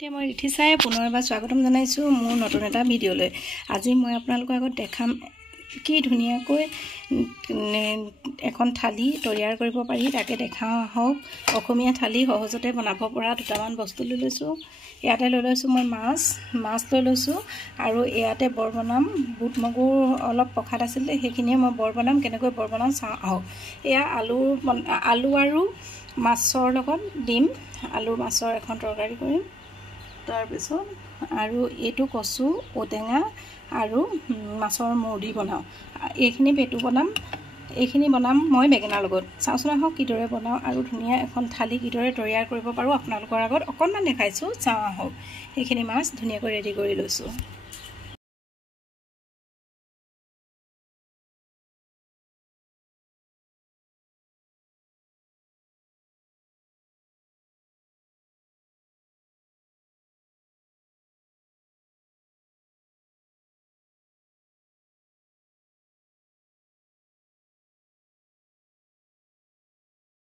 এতিয়া মই ৰিঠিচাই পুনৰ এবাৰ স্বাগতম জনাইছোঁ মোৰ নতুন এটা ভিডিঅ'লৈ। আজি মই আপোনালোকৰ আগত দেখাম কি ধুনীয়াকৈ এখন থালি তৈয়াৰ কৰিব পাৰি, তাকে দেখাওঁ আহক। অসমীয়া থালি সহজতে বনাব পৰা দুটামান বস্তু লৈ লৈছোঁ। ইয়াতে লৈ লৈছোঁ মই মাছ লৈ লৈছোঁ, আৰু ইয়াতে বৰ বনাম বুট মগুৰ অলপ প্ৰসাদ আছিলে, সেইখিনিয়ে মই বৰ বনাম। কেনেকৈ বৰ বনাম চাওঁ আহক। এয়া আলু আৰু মাছৰ লগত দিম, আলু মাছৰ এখন তৰকাৰী কৰিম। তাৰপিছত আৰু এইটো কচু, ঔটেঙা আৰু মাছৰ মূৰ দি বনাওঁ। এইখিনি পেটু বনাম, এইখিনি বনাম মই বেঙেনাৰ লগত। চাওঁচোন আহক কিদৰে বনাওঁ আৰু ধুনীয়া এখন থালি কিদৰে তৈয়াৰ কৰিব পাৰোঁ আপোনালোকৰ আগত অকণমান দেখাইছোঁ, চাওঁ আহক। এইখিনি মাছ ধুনীয়াকৈ ৰেডি কৰি লৈছোঁ।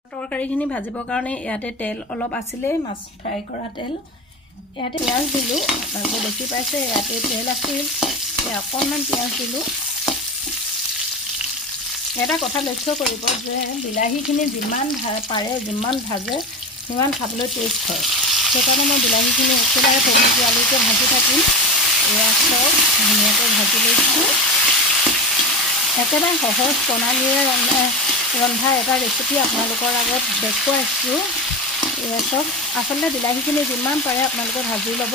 তৰকাৰীখিনি ভাজিবৰ কাৰণে ইয়াতে তেল অলপ আছিলে, মাছ ফ্ৰাই কৰা তেল। ইয়াতে পিঁয়াজ দিলোঁ, আপোনালোকে দেখি পাইছে ইয়াতে তেল আছিল, অকণমান পিঁয়াজ দিলোঁ। এটা কথা লক্ষ্য কৰিব যে বিলাহীখিনি যিমান যিমান ভাজে সিমান খাবলৈ টেষ্ট হয়। সেইকাৰণে মই বিলাহীখিনি একেবাৰে পমিয়ালৈকে ভাজি থাকিম। এয়া চব ধুনীয়াকৈ ভাজি লৈছোঁ। একেবাৰে সহজ প্ৰণালীৰে ৰন্ধা এটা ৰেচিপি আপোনালোকৰ আগত দেখুৱাইছোঁ। এয়া চব আচলতে বিলাহীখিনি যিমান পাৰে আপোনালোকে ভাজি ল'ব,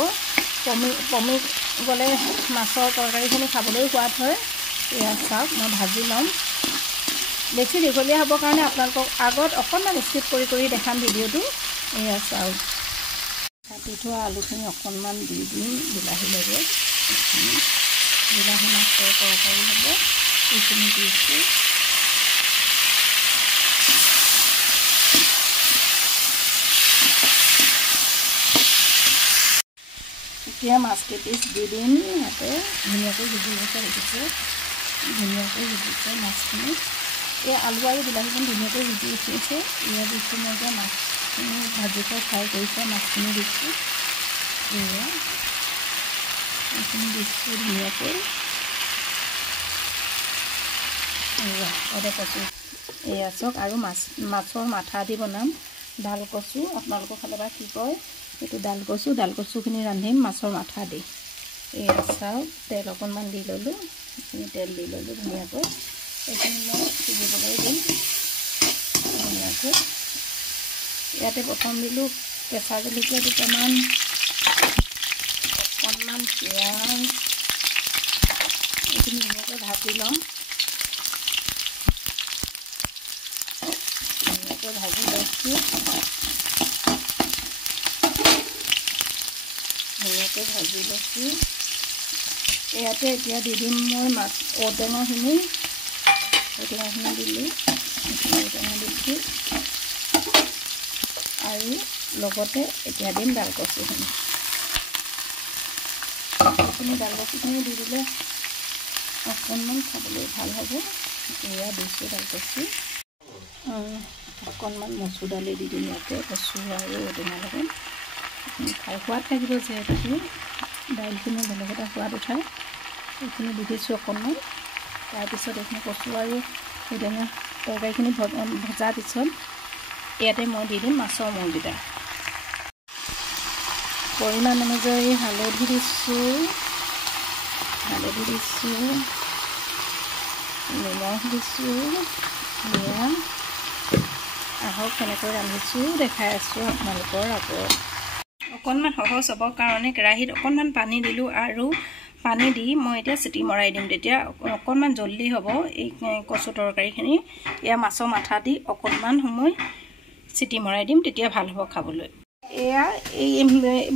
পমি গ'লে মাছৰ তৰকাৰীখিনি খাবলৈও সোৱাদ হয়। এয়া চাওক মই ভাজি ল'ম। বেছি দীঘলীয়া হ'বৰ কাৰণে আপোনালোকক আগত অকণমান স্কিপ কৰি দেখাম ভিডিঅ'টো। এয়া চাওক, কাটি থোৱা আলুখিনি অকণমান দি দিম বিলাহীৰ লগত। বিলাহী মাছৰ তৰকাৰী হ'ব, এইখিনি দিছোঁ। এতিয়া মাছ কেইপিচ দি দিম ইয়াতে। ধুনীয়াকৈ সিজি গৈছে, দেখিছে ধুনীয়াকৈ সিজিছে মাছখিনি। এই আলু আৰু বিলাহীখিনি ধুনীয়াকৈ সিজি উঠিছে। এয়া দিছোঁ মই এতিয়া মাছখিনি ভাজিকৈ ফ্ৰাই কৰিছে মাছখিনি দিছোঁ। এয়া এইখিনি দিছোঁ ধুনীয়াকৈ। এয়া কচু, এয়া চাওক। আৰু মাছৰ মাথা দি বনাম ডাল কচু, আপোনালোকৰ ফালে বা কি কয় এইটো ডাল কচুখিনি ৰান্ধিম মাছৰ মাথা দি। এয়া চাওক, তেল অকণমান দি ল'লোঁ, এইখিনি তেল দি ল'লোঁ ধুনীয়াকৈ। এইখিনি মই সিজিবলৈ দিম ধুনীয়াকৈ। ইয়াতে প্ৰথম দিলোঁ কেঁচা জলকীয়া দুটামান, অকণমান পিঁয়াজ, এইখিনি ধুনীয়াকৈ ভাজি ল'ম। ধুনীয়াকৈ ভাজি লৈছোঁ, ধুনীয়াকৈ ভাজি লৈছোঁ। ইয়াতে এতিয়া দি দিম মই ঔটেঙাখিনি দিলোঁ, ঔটেঙা দিছোঁ। আৰু লগতে এতিয়া দিম ডাল কচুখিনি। ডাল কচুখিনি দি দিলে অকণমান খাবলৈ ভাল হ'ব। এয়া দিছোঁ ডাল কচু। অকণমান মচুৰ দালি দি দিম ইয়াতে, কচু আৰু ঔটেঙাৰ লগত। খাই সোৱাদ থাকিব যিহেতু দাইলখিনি বেলেগ এটা সোৱাদ উঠায়। এইখিনি দি দিছোঁ অকণমান। তাৰপিছত এইখিনি কচু আৰু ঔটেঙা তৰকাৰীখিনি ভজাৰ পিছত ইয়াতে মই দি দিম মাছৰ মূৰকেইটা। পৰিমাণ অনুযায়ী হালধি দিছোঁ, নিমখ দিছোঁ। এয়া আহক কেনেকৈ ৰান্ধিছোঁ দেখাই আছোঁ আপোনালোকৰ আগত। অকণমান সহজ হ'বৰ কাৰণে কেৰাহীত অকণমান পানী দিলোঁ, আৰু পানী দি মই এতিয়া চিটি মৰাই দিম। তেতিয়া অকণমান জল্দি হ'ব এই কচু তৰকাৰীখিনি। এয়া মাছৰ মাথা দি অকণমান সময় চিটি মৰাই দিম, তেতিয়া ভাল হ'ব খাবলৈ। এয়া এই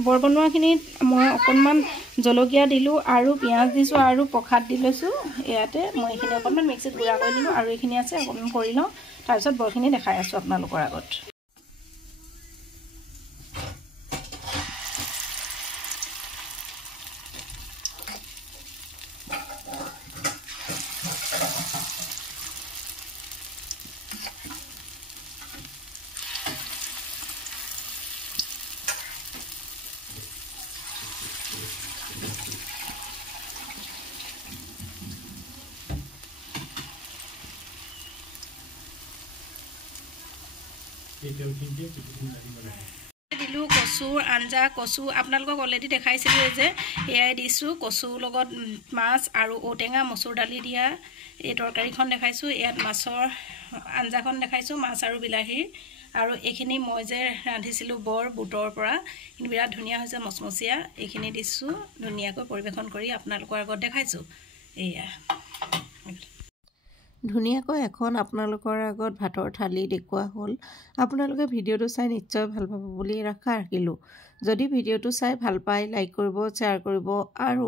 বৰ বনোৱাখিনিত মই অকণমান জলকীয়া দিলোঁ আৰু পিঁয়াজ দিছোঁ আৰু প্ৰসাদ দি লৈছোঁ। ইয়াতে মই এইখিনি অকণমান মিক্সিত গুড়া কৰি দিলোঁ, আৰু এইখিনি আছে অকণমান কৰি লওঁ। তাৰপিছত বৰখিনি দেখাই আছোঁ আপোনালোকৰ আগত। দিলোঁ কচুৰ আঞ্জা। কচু আপোনালোকক অলৰেডি দেখাইছিলোঁ যে এয়াই দিছোঁ। কচুৰ লগত মাছ আৰু ঔটেঙা মচুৰ দালি দিয়া এই তৰকাৰীখন দেখাইছোঁ। ইয়াত মাছৰ আঞ্জাখন দেখাইছোঁ, মাছ আৰু বিলাহীৰ। আৰু এইখিনি মই যে ৰান্ধিছিলোঁ বুটৰ পৰা, কিন্তু বিৰাট ধুনীয়া হৈছে, মচমচীয়া। এইখিনি দিছোঁ, ধুনীয়াকৈ পৰিৱেশন কৰি আপোনালোকৰ আগত দেখাইছোঁ। এয়া ধুনীয়াকৈ এখন আপোনালোকৰ আগত ভাতৰ থালি দেখুওৱা হ'ল। আপোনালোকে ভিডিঅ'টো চাই নিশ্চয় ভাল পাব বুলি আশা ৰাখিলোঁ। যদি ভিডিঅ'টো চাই ভাল পায়, লাইক কৰিব, শ্বেয়াৰ কৰিব আৰু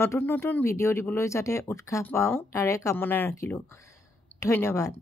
নতুন নতুন ভিডিঅ' দিবলৈ যাতে উৎসাহ পাওঁ তাৰে কামনা ৰাখিলোঁ। ধন্যবাদ।